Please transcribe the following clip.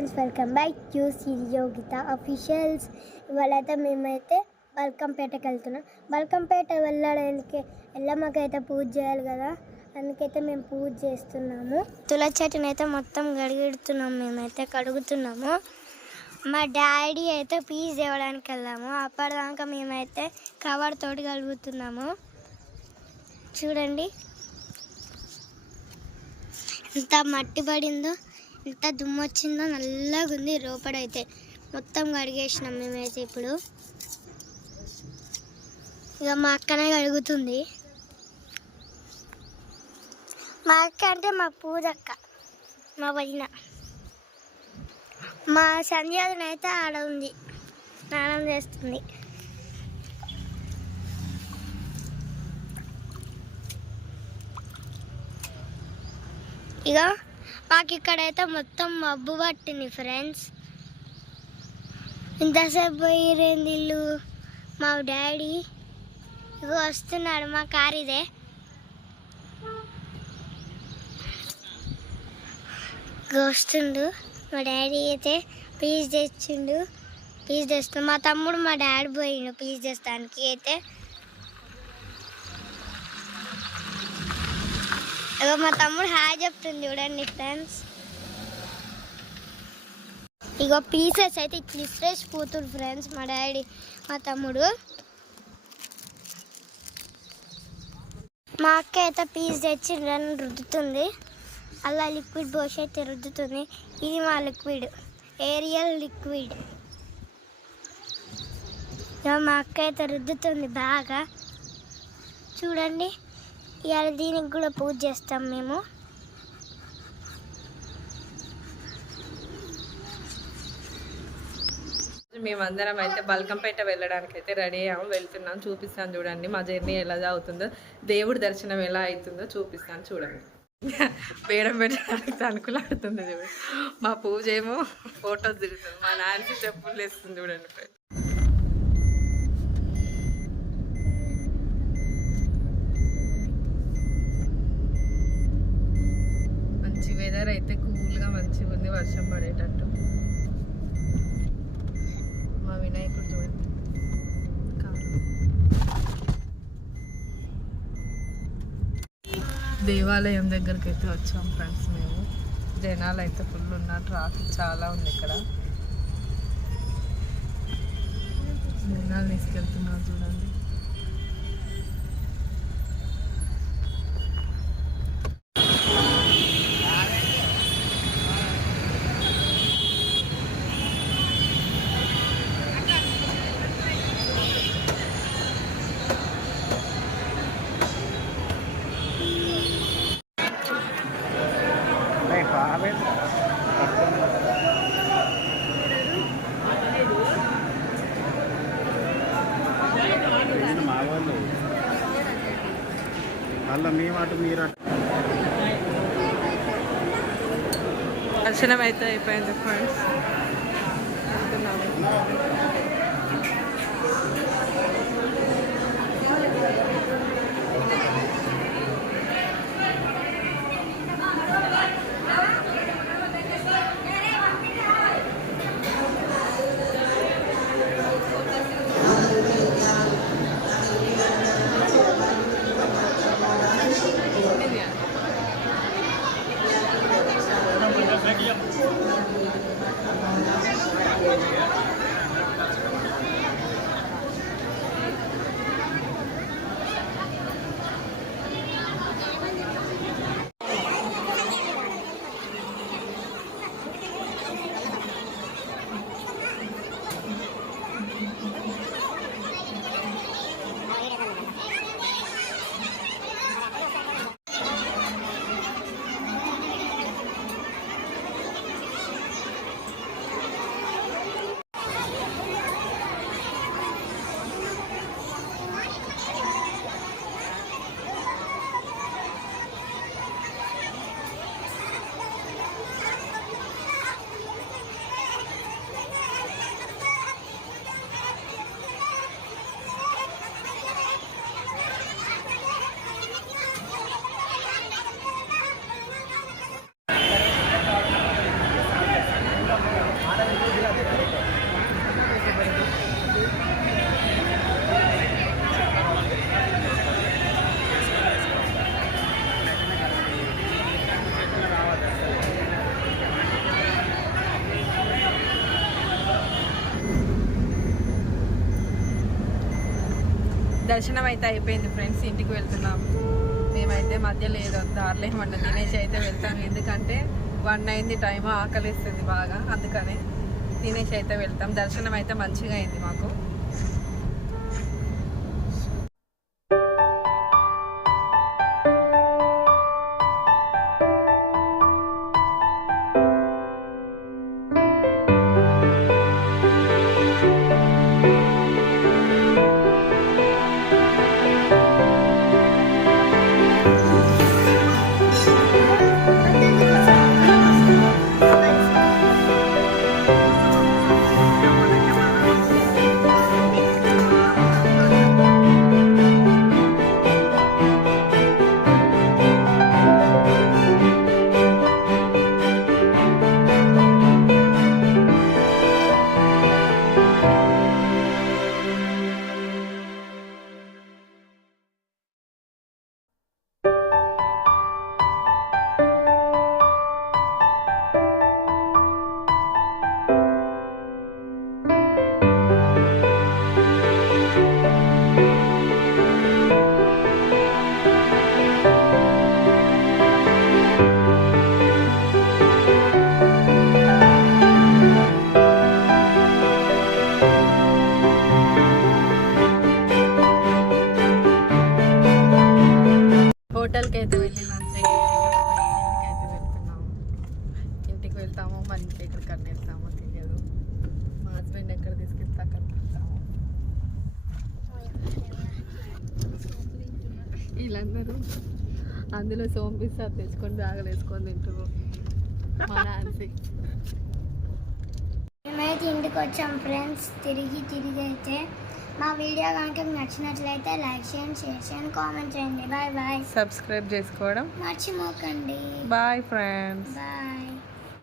Friends, welcome back to Yogita officials. ఇవాళైతే మేమైతే బల్కంపేటకి వెళ్తున్నాం. బల్కంపేట వెళ్ళడానికి ఎల్లమ్మకైతే పూజ చేయాలి కదా, అందుకైతే మేము పూజ చేస్తున్నాము. తులసి చెట్టుని అయితే మొత్తం కడుగుతున్నాము, మేమైతే కడుగుతున్నాము. మా డాడీ అయితే పీస్ తేవడానికి వెళ్ళాము. అప్పటిదాకా మేమైతే కవర్ తోటి కలుగుతున్నాము. చూడండి ఎంత మట్టి పడిందో, ఎంత దుమ్ము వచ్చిందో, నల్లగా ఉంది. లోపడైతే మొత్తం కడిగేసినాం మేమైతే. ఇప్పుడు ఇక మా అక్కనే కడుగుతుంది. మా అక్క అంటే మా పూజక్క, మా వదిన. మా సంధ్యాదన అయితే ఆడ ఉంది, స్నానం చేస్తుంది. ఇక మాకు ఇక్కడైతే మొత్తం మబ్బు పట్టింది ఫ్రెండ్స్. ఇంతసేపు పోయిరేంది ఇల్లు. మా డాడీ ఇగో వస్తున్నాడు, మా కార్ ఇదే. వస్తుండు మా డాడీ అయితే పీస్ తెచ్చిండు. పీస్ తెస్తాడు మా తమ్ముడు. మా డాడీ పోయిండు పీస్ తెస్తానికి. అయితే ఇగో మా తమ్ముడు హాయ్ చెప్తుంది చూడండి ఫ్రెండ్స్. ఇగో పీసెస్ అయితే ఇట్లా ఫ్రెష్ పోతుంది ఫ్రెండ్స్. మా డాడీ మా తమ్ముడు. మా అక్క అయితే పీస్ తెచ్చి రుద్దుతుంది. అలా లిక్విడ్ పోసి అయితే రుద్దుతుంది. ఇది మా లిక్విడ్, ఏరియల్ లిక్విడ్. ఇక మా అక్క అయితే రుద్దుతుంది బాగా. చూడండి, ఇవాళ దీనికి కూడా పూజ చేస్తాం మేము. మేమందరం అయితే బల్కంపేట వెళ్ళడానికి అయితే రెడీ అయ్యాము, వెళ్తున్నాం. చూపిస్తాను చూడండి మా జర్నీ ఎలా అవుతుందో, దేవుడి దర్శనం ఎలా అవుతుందో చూపిస్తాను చూడండి. బేడం పెట్టడానికి అనుకులాడుతుంది చూడండి. మా పూజ ఏమో ఫోటోస్ దిగుతుంది, మా నాన్నకి చెప్పులు వేస్తుంది చూడండి. మంచి వెదర్ అయితే కూల్గా మంచిగా ఉంది, వర్షం పడేటట్టు. మా వినాయకుడు చూడండి. దేవాలయం దగ్గరికి అయితే వచ్చాం ఫ్రెండ్స్ మేము. జనాలు అయితే ఫుల్ ఉన్నారు, ట్రాఫిక్ చాలా ఉంది ఇక్కడ. జనాలు తీసుకెళ్తున్నారు చూడండి. దర్శనం అయితే అయిపోయింది ఫ్రెండ్స్. దర్శనం అయితే అయిపోయింది ఫ్రెండ్స్, ఇంటికి వెళ్తున్నాము. మేమైతే మధ్యలో ఏదో దారిలో ఏమన్నా తినేసి అయితే వెళ్తాము, ఎందుకంటే 1 అయింది టైం, ఆకలిస్తుంది బాగా, అందుకనే తినేసి అయితే వెళ్తాం. దర్శనం అయితే మంచిగా అయింది మాకు. హోటల్కి అయితే వెళ్ళి లంచ్ అయితే వెళ్తున్నాము. ఇంటికి వెళ్తాము, మన ఇంటి ఎక్కడికన్నా వెళ్తాము తెలియదు. మా హస్బెండ్ ఎక్కడ తీసుకెళ్తా అక్కడికి వెళ్తాము. వీళ్ళందరూ అందులో సోంపిస్తారు తెచ్చుకొని బ్యాగులు వేసుకొని తింటారు. మా నాన్సీ మేమైతే ఇంటికి వచ్చాం ఫ్రెండ్స్. తిరిగి అయితే మా వీడియో కనుక మీకు నచ్చినట్లయితే లైక్ చేయండి, షేర్ చేయండి, కామెంట్ చేయండి. Bye bye. సబ్స్క్రైబ్ చేసుకోవడం మర్చిపోకండి. Bye friends. బాయ్.